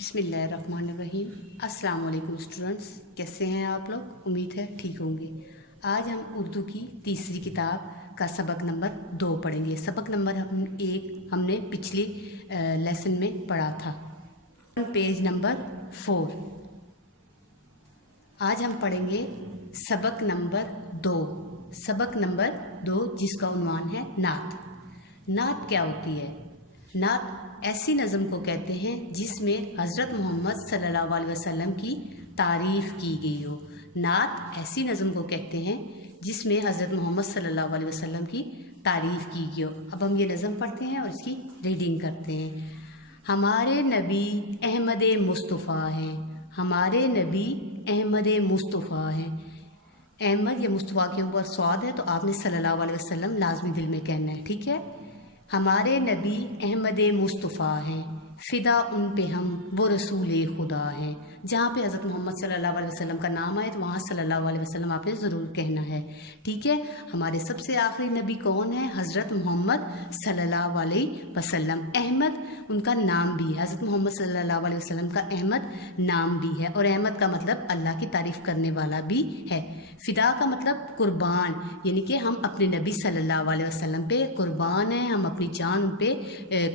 बिस्मिल्लाहिर्रहमानिर्रहीम। अस्सलाम वालेकुम स्टूडेंट्स, कैसे हैं आप लोग? उम्मीद है ठीक होंगे। आज हम उर्दू की तीसरी किताब का सबक नंबर 2 पढ़ेंगे। सबक नंबर 1 हमने पिछले लेसन में पढ़ा था, पेज नंबर 4। आज हम पढ़ेंगे सबक नंबर 2। सबक नंबर 2 जिसका उन्वान है नात। नात क्या होती है? नात ऐसी नज़म को कहते हैं जिसमें हज़रत मोहम्मद सल्लल्लाहु अलैहि वसल्लम की तारीफ़ की गई हो। नात ऐसी नज़म को कहते हैं जिसमें हज़रत मोहम्मद सल्लल्लाहु अलैहि वसल्लम की तारीफ़ की गई हो। अब हम ये नज़म पढ़ते हैं और इसकी रीडिंग करते हैं। हमारे नबी अहमद मुस्तफ़ा हैं, हमारे नबी अहमद मुस्तफ़ा हैं। अहमद या मुस्तफ़ा के ऊपर स्वाद है तो आपने सल्लल्लाहु अलैहि वसल्लम लाजमी दिल में कहना है, ठीक है। हमारे नबी अहमद मुस्तफ़ा हैं, फ़िदा उन पे हम वो रसूल खुदा हैं। जहाँ पे हज़रत मोहम्मद सल्लल्लाहु अलैहि वसल्लम का नाम आए तो वहाँ सल्लल्लाहु अलैहि वसल्लम आपने ज़रूर कहना है, ठीक है। हमारे सबसे आखिरी नबी कौन है? हज़रत मोहम्मद सल्लल्लाहु अलैहि वसल्लम। अहमद उनका नाम भी है, हज़रत मोहम्मद सल्लल्लाहु अलैहि वसल्लम का अहमद नाम भी है। और अहमद का मतलब अल्लाह की तारीफ़ करने वाला भी है। फ़िदा का मतलब कुर्बान, यानी कि हम अपने नबी सल्लल्लाहु अलैहि वसल्लम पे कुर्बान हैं, हम अपनी जान उन पे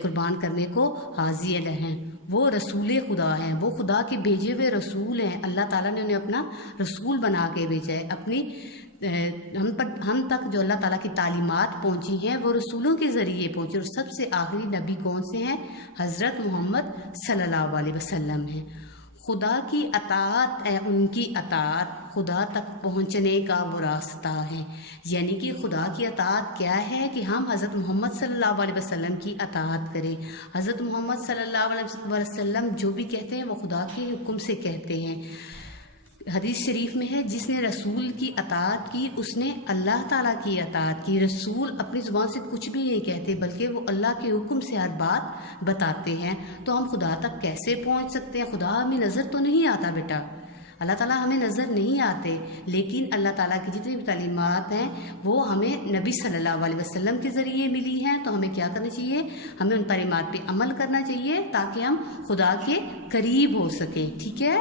कुर्बान करने को हाजिर हैं। वो रसूल खुदा हैं, वो खुदा के भेजे हुए रसूल हैं। अल्लाह ताला ने उन्हें अपना रसूल बना के भेजा है। अपनी हम तक जो अल्लाह ताला की तालीमात पहुँची हैं वो रसूलों के ज़रिए पहुँची। और सबसे आखिरी नबी कौन से हैं? हज़रत मोहम्मद सल्लल्लाहु अलैहि वसल्लम हैं। खुदा की अताअत है, उनकी अताअत खुदा तक पहुँचने का वो रास्ता है। यानी कि खुदा की अताअत क्या है कि हम हज़रत मोहम्मद सल्लल्लाहु अलैहि वसल्लम की अताअत करें। हज़रत मोहम्मद सल्लल्लाहु अलैहि वसल्लम जो भी कहते हैं वो खुदा के हुक्म से कहते हैं। हदीस शरीफ में है, जिसने रसूल की अताअत की उसने अल्लाह ताला की अताअत की। रसूल अपनी ज़ुबान से कुछ भी नहीं कहते बल्कि वो अल्लाह के हुक्म से हर बात बताते हैं। तो हम खुदा तक कैसे पहुंच सकते हैं? खुदा हमें नज़र तो नहीं आता बेटा, अल्लाह ताला हमें नज़र नहीं आते, लेकिन अल्लाह ताला की जितनी भी तालीमात हैं वो हमें नबी सल्लल्लाहु अलैहि वसल्लम के ज़रिए मिली हैं। तो हमें क्या करना चाहिए? हमें उन तालीमात पे अमल करना चाहिए ताकि हम खुदा के करीब हो सकें, ठीक है।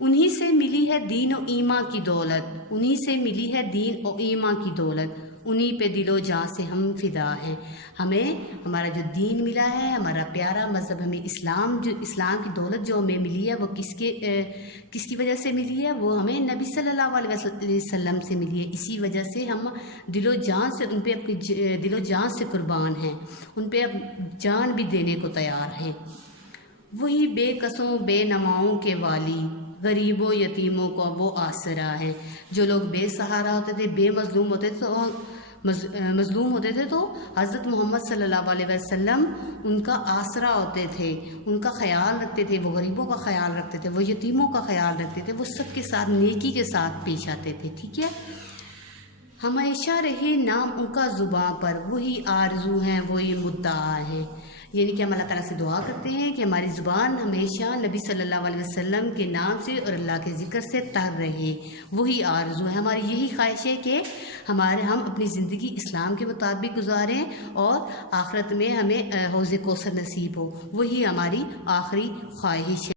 उन्हीं से मिली है दीन और ईमान की दौलत, उन्हीं से मिली है दीन और ईमान की दौलत, उन्हीं पे दिलो जान से हम फिदा हैं। हमें हमारा जो दीन मिला है, हमारा प्यारा मज़हब, हमें इस्लाम की दौलत जो हमें मिली है वो किसकी वजह से मिली है? वो हमें नबी सल्लल्लाहु अलैहि वसल्लम से मिली है। इसी वजह से हम दिलो जान से उन पे अपनी दिलो जान से कुर्बान हैं, उन पे अब जान भी देने को तैयार हैं। वही बेकसों बेनमाओं के वाली, गरीबों यतीमों का वो आसरा है। जो लोग बेसहारा होते थे, बेमज़लूम होते थे मज़लूम होते थे तो हज़रत मोहम्मद सल्लल्लाहु अलैहि वसल्लम उनका आसरा होते थे, उनका ख्याल रखते थे। वो गरीबों का ख्याल रखते थे, वो यतीमों का ख्याल रखते थे, वो सबके साथ नेकी के साथ पेश आते थे, ठीक है। हमेशा रहे नाम उनका ज़ुबां पर, वही आरज़ू हैं वही मुद्दा है। यानी कि हम अल्लाह ताला से दुआ करते हैं कि हमारी ज़ुबान हमेशा नबी सल्लल्लाहु अलैहि वसल्लम के नाम से और अल्लाह के ज़िक्र से तर रहे, वही आरज़ू है। हमारी यही ख्वाहिश है कि हम अपनी ज़िंदगी इस्लाम के मुताबिक गुजारें और आखिरत में हमें हौज़ कौसर नसीब हो, वही हमारी आखिरी ख्वाहिश है।